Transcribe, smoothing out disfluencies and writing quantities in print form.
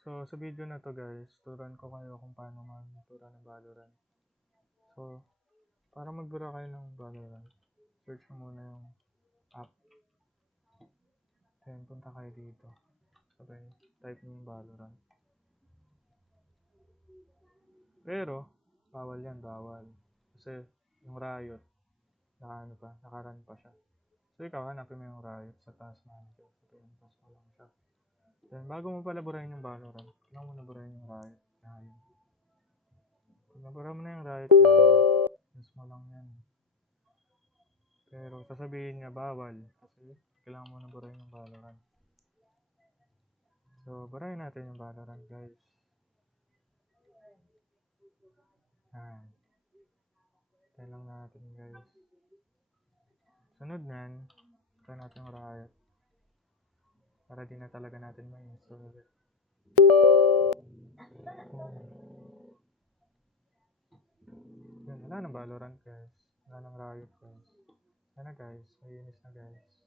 So, sa video na to guys, turuan ko kayo kung paano magtura ng Valorant. So, para magbura kayo ng Valorant, search mo muna yung app. Then, punta kayo dito. Sabay, type nyo yung Valorant. Pero, bawal yan, bawal. Kasi, yung Riot, nakarun pa siya. So, ikaw, hanapin mo yung Riot sa task manager. So, pinuntas mo lang siya. Then, bago mo pala burahin yung Valorant, kailangan mo na burahin yung Riot. Yan. Pag nabura mo na yung Riot, use mo lang yan. Pero, sasabihin niya, bawal. Kasi, kailangan mo na burahin yung Valorant. So, burahin natin yung Valorant, guys. Yan. Tayo lang natin, guys. Sunod nan, try natin yung Riot. Para di na talaga natin ma-install ulit. Yan, wala nang Valorant guys. Wala nang Riot guys. Sana guys, maiinis na guys.